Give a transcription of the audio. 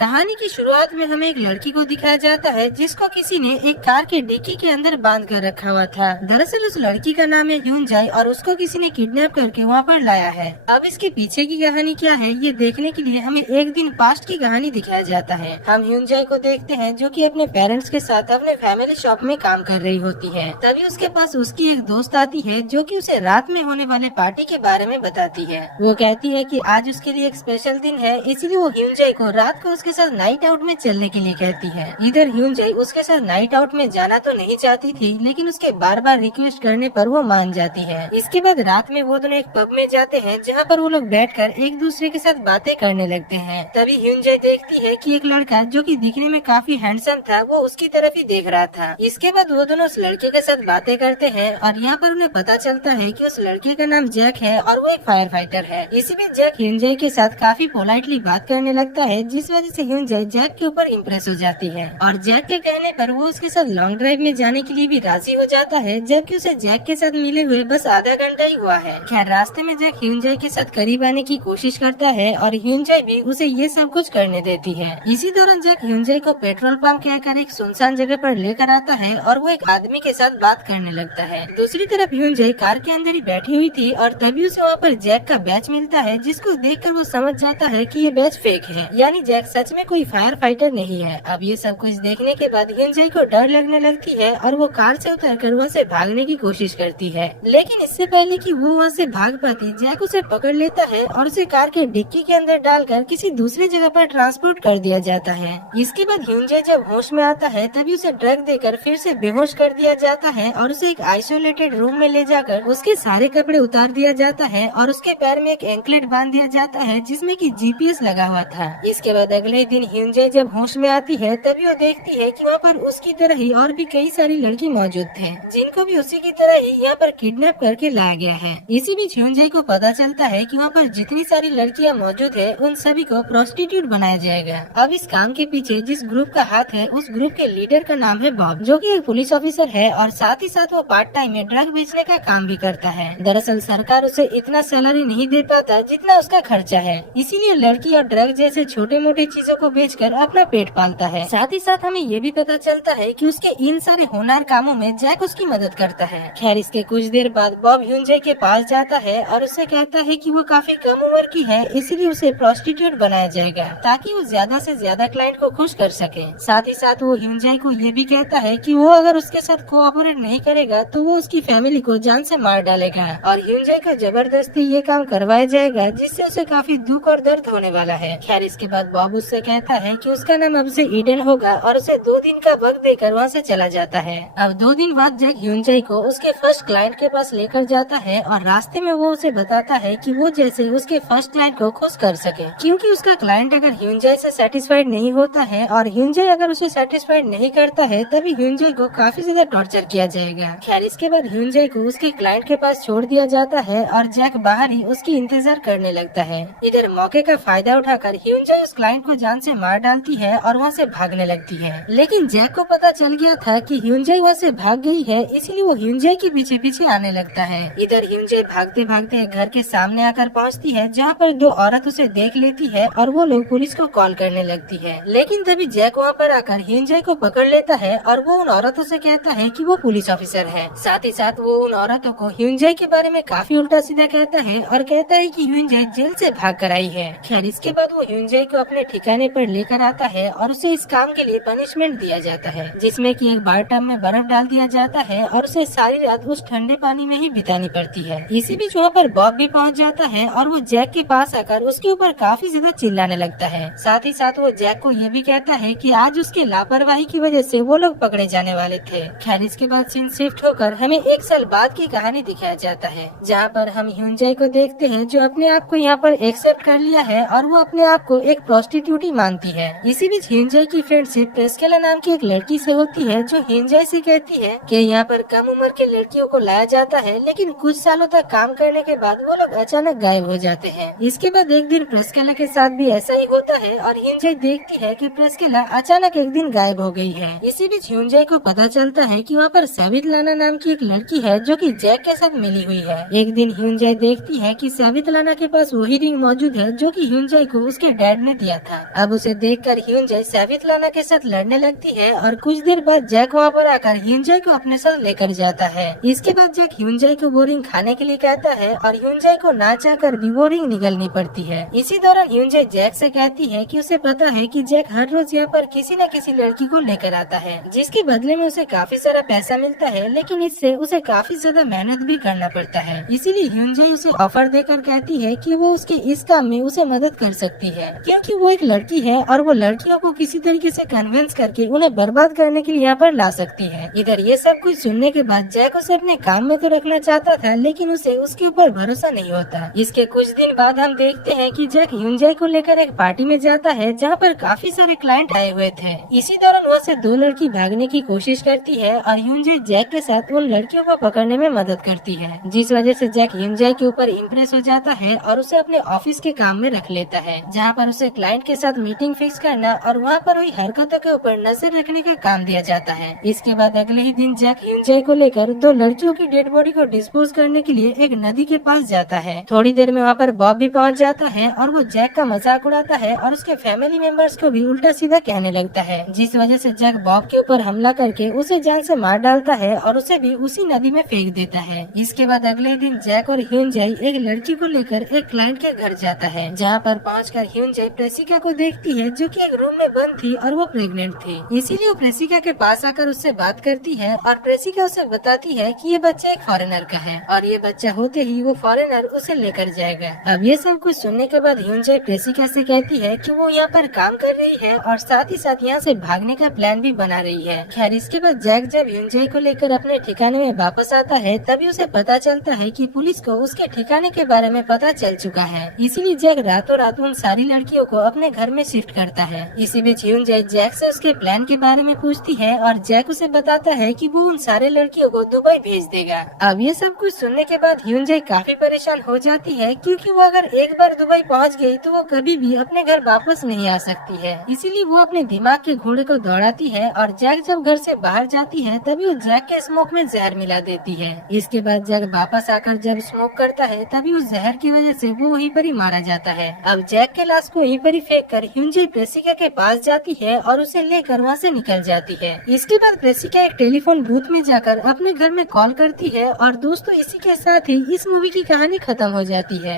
कहानी की शुरुआत में हमें एक लड़की को दिखाया जाता है जिसको किसी ने एक कार के डिक्की के अंदर बांध कर रखा हुआ था। दरअसल उस लड़की का नाम है ह्यूनजाई और उसको किसी ने किडनैप करके वहाँ पर लाया है। अब इसके पीछे की कहानी क्या है ये देखने के लिए हमें एक दिन पास्ट की कहानी दिखाया जाता है। हम ह्यूनजाई को देखते हैं जो कि अपने पेरेंट्स के साथ अपने फैमिली शॉप में काम कर रही होती है। तभी उसके पास उसकी एक दोस्त आती है जो कि उसे रात में होने वाले पार्टी के बारे में बताती है। वो कहती है कि आज उसके लिए एक स्पेशल दिन है, इसलिए वो ह्यूनजाई को रात को उसके साथ नाइट आउट में चलने के लिए कहती है। इधर ह्यूनजाई उसके साथ नाइट आउट में जाना तो नहीं चाहती थी, लेकिन उसके बार बार रिक्वेस्ट करने पर वो मान जाती है। इसके बाद रात में वो दोनों एक पब में जाते हैं जहाँ पर वो लोग बैठकर एक दूसरे के साथ बातें करने लगते हैं। तभी ह्यूनजाई देखती है कि एक लड़का जो कि दिखने में काफी हैंडसम था वो उसकी तरफ ही देख रहा था। इसके बाद वो दोनों उस लड़के के साथ बातें करते हैं और यहाँ पर उन्हें पता चलता है कि उस लड़के का नाम जैक है और वो एक फायर फाइटर है। इसी बीच जैक ह्यूनजाई के साथ काफी पोलाइटली बात करने लगता है, जिस वजह से ह्यूनजाई जैक के ऊपर इम्प्रेस हो जाती है और जैक के कहने पर वो उसके साथ लॉन्ग ड्राइव में जाने के लिए भी राजी हो जाता है, जबकि उसे जैक के साथ मिले हुए बस आधा घंटा ही हुआ है। खैर रास्ते में जैक ह्यूनजाई के साथ करीब आने की कोशिश करता है और ह्यूनजाई भी उसे ये सब कुछ करने देती है। इसी दौरान जैक ह्यूनजाई को पेट्रोल पंप कहकर एक सुनसान जगह पर लेकर आता है और वो एक आदमी के साथ बात करने लगता है। दूसरी तरफ ह्यूनजाई कार के अंदर ही बैठी हुई थी और तभी उसे वहाँ पर जैक का बैच मिलता है, जिसको देखकर वो समझ जाता है कि ये बैच फेक है, यानी जैक सच में कोई फायर फाइटर नहीं है। अब ये सब कुछ देखने के बाद ह्यूनजाई को डर लगने लगती है और वो कार से उतरकर वहाँ से भागने की कोशिश करती है, लेकिन इससे पहले कि वो वहाँ से भाग पाती जैक उसे पकड़ लेता है और उसे कार के डिक्की के अंदर डालकर किसी दूसरी जगह पर ट्रांसपोर्ट कर दिया जाता है। इसके बाद ह्यूनजाई जब होश में आता है तभी उसे ड्रग देकर फिर से बेहोश कर दिया जाता है और उसे एक आइसोलेटेड रूम में ले जाकर उसके सारे कपड़े उतार दिया जाता है और उसके पैर में एक एंकलेट बांध दिया जाता है जिसमें कि जीपीएस लगा हुआ था। इसके बाद अगले दिन ह्यूनजाई जब होश में आती है तभी वो देखती है कि वहाँ पर उसकी तरह ही और भी कई सारी लड़की मौजूद थे, जिनको भी उसी की तरह ही यहाँ पर किडनैप करके लाया गया है। इसी बीच ह्यूनजाई को पता चलता है कि वहाँ पर जितनी सारी लड़कियाँ मौजूद है उन सभी को प्रोस्टिट्यूट बनाया जाएगा। अब इस काम के पीछे जिस ग्रुप का हाथ है उस ग्रुप के लीडर का नाम है बॉब, जो कि एक पुलिस ऑफिसर है और साथ ही साथ वो पार्ट टाइम में ड्रग बेचने का काम भी करता है। दरअसल सरकार उसे इतना सैलरी नहीं दे पाता जितना उसका खर्चा है, इसीलिए लड़की और ड्रग जैसे छोटे मोटे चीजों को बेचकर अपना पेट पालता है। साथ ही साथ हमें ये भी पता चलता है कि उसके इन सारे होनहार कामों में जैक उसकी मदद करता है। खैर इसके कुछ देर बाद बॉब ह्यूनजाई के पास जाता है और उससे कहता है कि वो काफी कम उम्र की है, इसीलिए उसे प्रोस्टिट्यूट बनाया जाएगा ताकि वो ज्यादा से ज्यादा क्लाइंट को खुश कर सके। साथ ही साथ वो ह्यूनजाई को ये भी कहता है कि वो अगर उसके साथ कोऑपरेट नहीं करेगा तो वो उसकी फैमिली को जान से मार डालेगा और ह्यूनजाई को जबरदस्ती ये काम करवाया जाएगा, जिससे उसे काफी दुख और दर्द होने वाला है। खैर इसके बाद बॉब उससे कहता है कि उसका नाम अब से ईडन होगा और उसे 2 दिन का वक्त देकर वहाँ से चला जाता है। अब 2 दिन बाद जैक ह्यूनजाई को उसके फर्स्ट क्लाइंट के पास लेकर जाता है और रास्ते में वो उसे बताता है कि वो जैसे उसके फर्स्ट क्लाइंट को खुश कर सके, क्योंकि उसका क्लाइंट अगर ह्यूनजाई से सेटिस्फाइड नहीं होता है और ह्यूनजाई अगर उसे सेटिस्फाइड नहीं करता है तभी ह्यूनजाई को काफी ज्यादा टॉर्चर किया जाएगा। खैर इसके बाद ह्यूनजाई को उसके क्लाइंट के पास छोड़ दिया जाता है और जैक बाहर ही उसकी इंतजार करने लगता है। इधर मौके का फायदा उठाकर ह्यूनजाई उस क्लाइंट को जान से मार डालती है और वहाँ से भागने लगती है, लेकिन जैक को पता चल गया था कि ह्यूनजाई वहाँ से भाग गई है, इसलिए वो ह्यूनजाई के पीछे पीछे आने लगता है। इधर ह्यूनजाई भागते भागते घर के सामने आकर पहुँचती है, जहाँ पर 2 औरत उसे देख लेती है और वो लोग पुलिस को कॉल करने लगती है, लेकिन तभी जैक वहाँ पर आकर ह्यूनजाई को पकड़ लेता है और वो उन औरतों से कहता है कि वो पुलिस ऑफिसर है। साथ ही साथ वो उन औरतों को ह्यूनजाई के बारे में काफी उल्टा सीधा कहता है और कहता है कि ह्यूनजाई जेल से भाग कर आई है। खैर इसके बाद वो ह्यूनजाई को अपने ठिकाने पर लेकर आता है और उसे इस काम के लिए पनिशमेंट दिया जाता है, जिसमें कि एक बार टब में बर्फ डाल दिया जाता है और उसे सारी रात उस ठंडे पानी में ही बितानी पड़ती है। इसी बीच वहाँ पर बॉब भी पहुँच जाता है और वो जैक के पास आकर उसके ऊपर काफी ज्यादा चिल्लाने लगता है। साथ ही साथ वो जैक को ये भी कहता है कि आज उसके लापरवाही की वजह से वो लोग पकड़े जाने वाले थे। खैर इसके बाद सीन शिफ्ट होकर हमें 1 साल बाद की कहानी दिखाया जाता है, जहाँ पर हम ह्यूनजाई को देखते हैं जो अपने आप को यहाँ पर एक्सेप्ट कर लिया है और वो अपने आप को एक प्रोस्टिट्यूट ही मानती है। इसी बीच ह्यूनजाई की फ्रेंडशिप प्रेस्केला नाम की एक लड़की से होती है, जो ह्यूनजाई से कहती है कि यहाँ पर कम उम्र की लड़कियों को लाया जाता है, लेकिन कुछ सालों तक काम करने के बाद वो लोग अचानक गायब हो जाते हैं। इसके बाद एक दिन प्रेस्केला के साथ भी ऐसा ही होता है और ह्यूनजाई देखती है कि प्रेस्केला अचानक एक दिन गायब हो गई है। इसी बीच ह्यूनजाई को पता चलता है कि वहाँ पर सावितलाना नाम की एक लड़की है जो कि जैक के साथ मिली हुई है। एक दिन ह्यूनजाई देखती है कि सावितलाना के पास वही रिंग मौजूद है जो कि ह्यूनजाई को उसके डैड ने दिया था। अब उसे देखकर ह्यूनजाई सैवितलाना के साथ लड़ने लगती है और कुछ देर बाद जैक वहाँ पर आकर ह्यूनजाई को अपने साथ लेकर जाता है। इसके बाद जैक ह्यूनजाई को वो रिंग खाने के लिए कहता है और ह्यूनजाई को ना चाहकर भी वो रिंग निगलनी पड़ती है। इसी दौरान ह्यूनजाई जैक से कहती है कि उसे पता है कि जैक हर रोज यहाँ पर किसी न किसी लड़की को लेकर आता है, जिसके बदले में उसे काफी सारा पैसा मिलता है, लेकिन इससे उसे काफी ज्यादा मेहनत भी करना पड़ता है। इसीलिए ह्यूनजाई उसे ऑफर देकर कहती है कि वो उसके इस काम में उसे मदद कर सकती है, क्योंकि वो एक लड़की है और वो लड़कियों को किसी तरीके से कन्विंस करके उन्हें बर्बाद करने के लिए यहाँ पर ला सकती है। इधर ये सब कुछ सुनने के बाद जैक उसे अपने काम में तो रखना चाहता था, लेकिन उसे उसके ऊपर भरोसा नहीं होता। इसके कुछ दिन बाद हम देखते हैं कि जैक ह्यूनजाई को लेकर एक पार्टी में जाता है, जहाँ पर काफी सारे क्लाइंट आए हुए थे। इसी दौरान वहाँ से दो लड़की भागने की कोशिश करती है और ह्यूनजाई जैक के साथ उन लड़कियों को पकड़ने में मदद करती है, जिस वजह से जैक ह्यूनजाई के ऊपर इम्प्रेस हो जाता है और उसे अपने ऑफिस के काम में रख लेता है, जहाँ पर उसे क्लाइंट के साथ मीटिंग फिक्स करना और वहाँ पर हुई हरकतों के ऊपर नजर रखने का काम दिया जाता है। इसके बाद अगले ही दिन जैक ह्यूनजाई को लेकर दो लड़कियों की डेड बॉडी को डिस्पोज करने के लिए एक नदी के पास जाता है। थोड़ी देर में वहाँ पर बॉब भी पहुँच जाता है और वो जैक का मजाक उड़ाता है और उसके फैमिली मेंबर्स को भी उल्टा सीधा कहने लगता है, जिस वजह से जैक बॉब के ऊपर हमला करके उसे जान से मार डालता है और उसे भी उसी नदी में फेंक देता है। इसके बाद अगले दिन जैक और ह्यूनजाई एक लड़की को लेकर एक क्लाइंट के घर जाता है, जहाँ पर पहुंचकर ह्यूनजाई प्रेसिका को देखती है, जो कि एक रूम में बंद थी और वो प्रेग्नेंट थी। इसीलिए वो प्रेसिका के पास आकर उससे बात करती है और प्रेसिका उसे बताती है कि ये बच्चा एक फॉरेनर का है और ये बच्चा होते ही वो फॉरेनर उसे लेकर जाएगा। अब ये सब कुछ सुनने के बाद ह्यूनजाई प्रेसिका से कहती है कि वो यहाँ पर काम कर रही है और साथ ही साथ यहाँ से भागने का प्लान भी बना रही है। खैर, इसके बाद जैक जब ह्यूनजाई को लेकर अपने ठिकाने में वापस आता है, तभी उसे पता चलता है कि पुलिस को उसके ठिकाने के बारे में पता चल चुका है। इसीलिए जैक रातों रात उन सारी लड़कियों को अपने घर में शिफ्ट करता है। इसी बीच ह्यूनजाई जैक से उसके प्लान के बारे में पूछती है और जैक उसे बताता है कि वो उन सारे लड़कियों को दुबई भेज देगा। अब ये सब कुछ सुनने के बाद ह्यूनजाई काफी परेशान हो जाती है, क्योंकि वो अगर एक बार दुबई पहुंच गई तो वो कभी भी अपने घर वापस नहीं आ सकती है। इसीलिए वो अपने दिमाग के घोड़े को दौड़ाती है और जैक जब घर से बाहर जाती है तभी वो जैक के स्मोक में जहर मिला देती है। इसके बाद जैक वापस आकर जब स्मोक करता है तभी उस जहर की वजह से वो वहीं पर ही मारा जाता है। अब जैक के लाश को वहीं पर ही फेंक कर ह्यूनजाई प्रेसिका के पास जाती है और उसे लेकर वहाँ से निकल जाती है। इसके बाद प्रेसिका एक टेलीफोन बूथ में जाकर अपने घर में कॉल करती है और दोस्तों, इसी के साथ ही इस मूवी की कहानी खत्म हो जाती है।